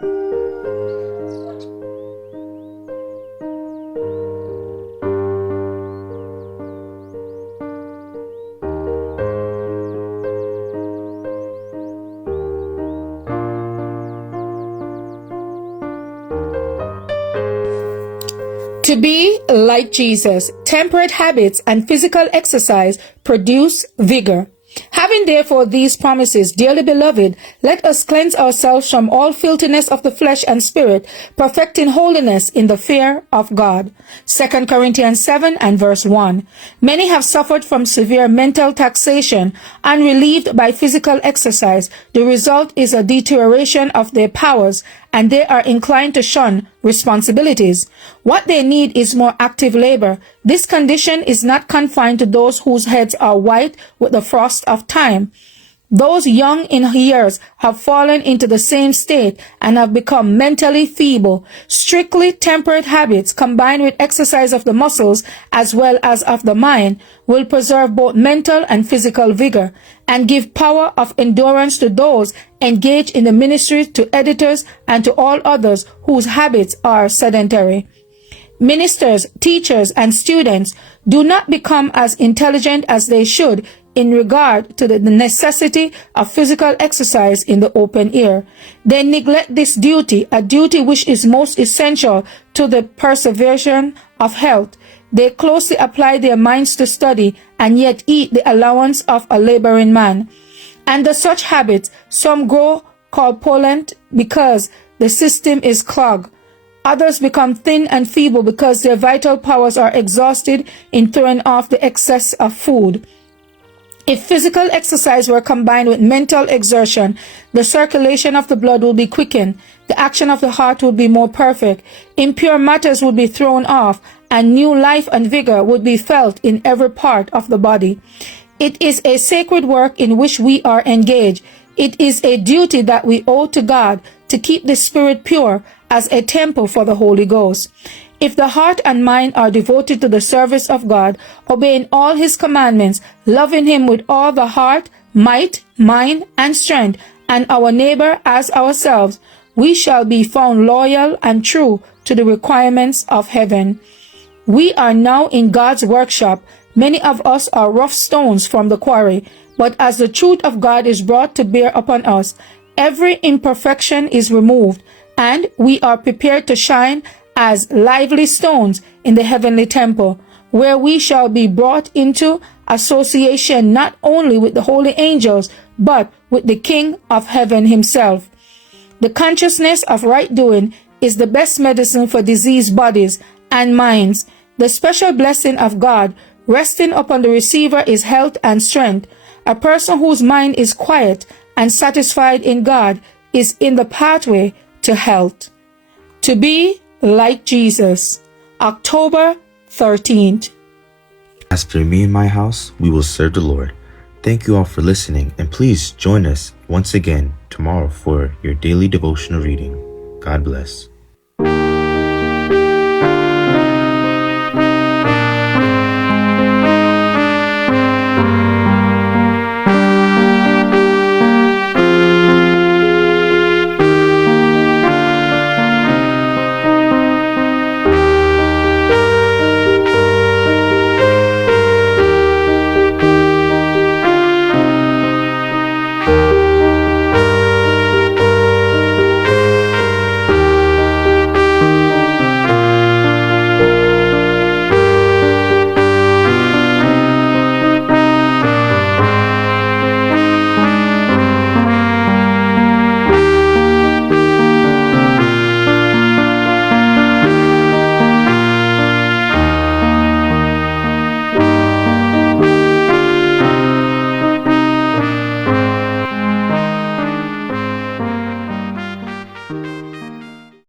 To be like Jesus, temperate habits and physical exercise produce vigor. Having therefore these promises, dearly beloved, let us cleanse ourselves from all filthiness of the flesh and spirit, perfecting holiness in the fear of God. 2 Corinthians 7 and verse 1. Many have suffered from severe mental taxation, unrelieved by physical exercise. The result is a deterioration of their powers, and they are inclined to shun responsibilities. What they need is more active labor. This condition is not confined to those whose heads are white with the frost of time. Those young in years have fallen into the same state and have become mentally feeble. Strictly temperate habits combined with exercise of the muscles as well as of the mind will preserve both mental and physical vigor and give power of endurance to those engaged in the ministry, to editors, and to all others whose habits are sedentary. Ministers, teachers, and students do not become as intelligent as they should in regard to the necessity of physical exercise in the open air. They neglect this duty, a duty which is most essential to the preservation of health. They closely apply their minds to study and yet eat the allowance of a laboring man. Under such habits, some grow corpulent because the system is clogged. Others become thin and feeble because their vital powers are exhausted in throwing off the excess of food. If physical exercise were combined with mental exertion, the circulation of the blood would be quickened, the action of the heart would be more perfect, impure matters would be thrown off, and new life and vigor would be felt in every part of the body. It is a sacred work in which we are engaged. It is a duty that we owe to God to keep the spirit pure as a temple for the Holy Ghost. If the heart and mind are devoted to the service of God, obeying all his commandments, loving him with all the heart, might, mind, and strength, and our neighbor as ourselves, we shall be found loyal and true to the requirements of heaven. We are now in God's workshop. Many of us are rough stones from the quarry, but as the truth of God is brought to bear upon us, every imperfection is removed, and we are prepared to shine as lively stones in the heavenly temple, where we shall be brought into association not only with the holy angels, but with the King of heaven himself. The consciousness of right doing is the best medicine for diseased bodies and minds. The special blessing of God resting upon the receiver is health and strength. A person whose mind is quiet and satisfied in God is in the pathway to health. To be like Jesus. October 13th. As for me and my house, we will serve the Lord. Thank you all for listening, and please join us once again tomorrow for your daily devotional reading. God bless.